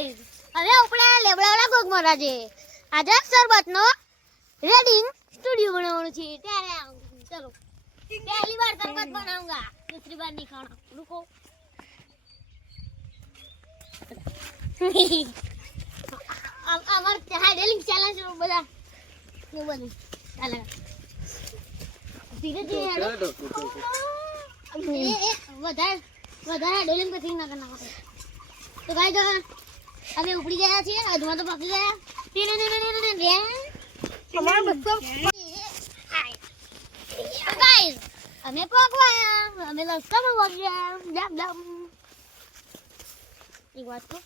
guys હવે આપણે લેબડાવાળા Gogh મહારાજે આજે શરબતનો રેડિંગ સ્ટુડિયો બનાવવાનું છે ત્યારે ચલો पहली बार शरबत बनाऊंगा दूसरी बार नहीं खाना रुको अब हमार हाइडिंग चैलेंज बता ये बोल चल धीरे धीरे ए વધારે હાઇડિંગ પછી ના કરना तो गाइस અમે ઉપડી ગયા છીએ અધમાં તો પકી ગયા ને અમારા બચ્ચો गाइस हमें पकवाया हमें लगता है वो गया जब जब एक बात को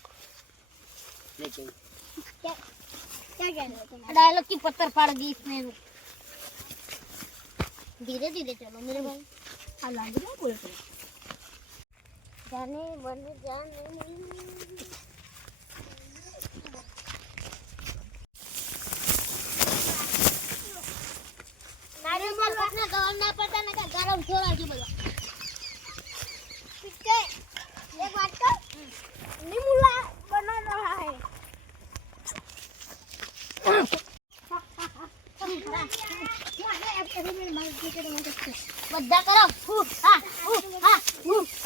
लेकिन क्या क्या कह रहे हो तुम डायलॉग की पत्थर फाड़ दी इसने धीरे धीरे चलो मेरे भाई अलग ना बोल जाने बन जाने ना ना पता ना क्या गरम थोड़ा जी बोला ठीक है एक बात का निमुला बना रहा है बद्दा करो हा हा हा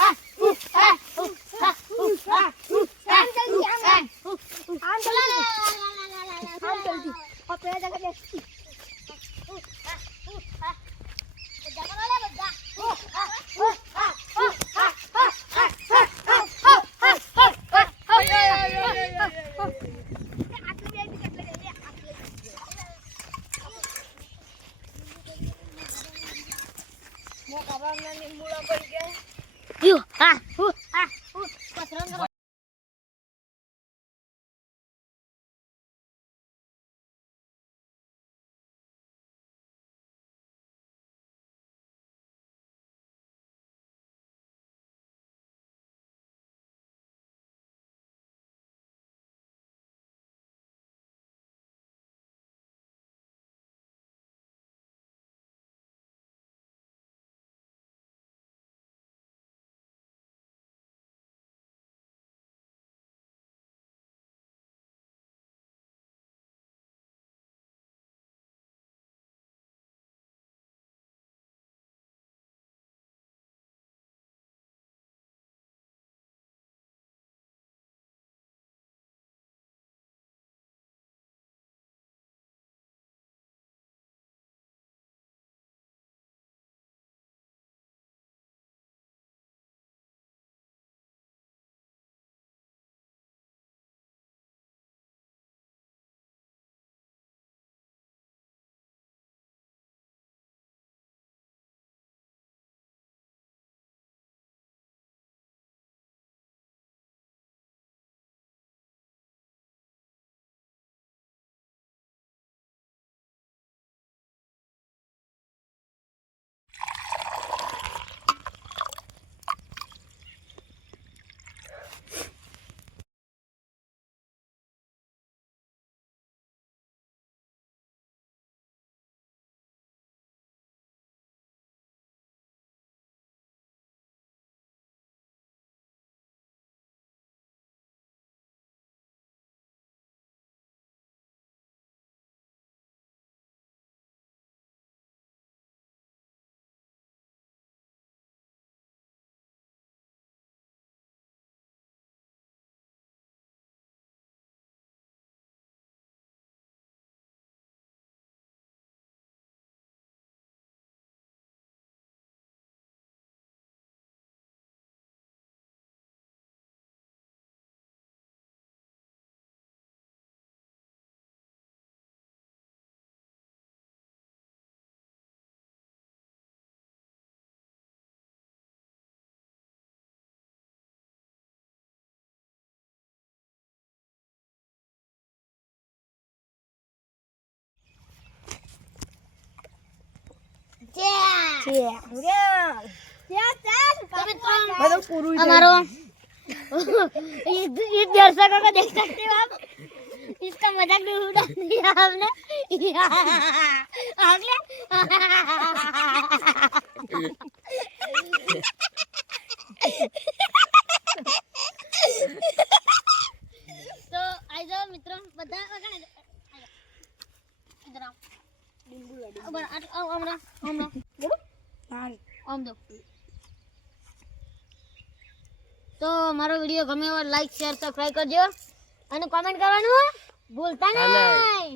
हमारो इस दर्शकों को देख सकते हो आप इसका मजाक भी उड़ा दिया आपने इधर आओ अब हमारा आम दो तो મારો વિડિયો ગમે હોય લાઈક શેર સબસ્ક્રાઇબ કરજો અને કમેન્ટ કરવાનું ભૂલતા નહીં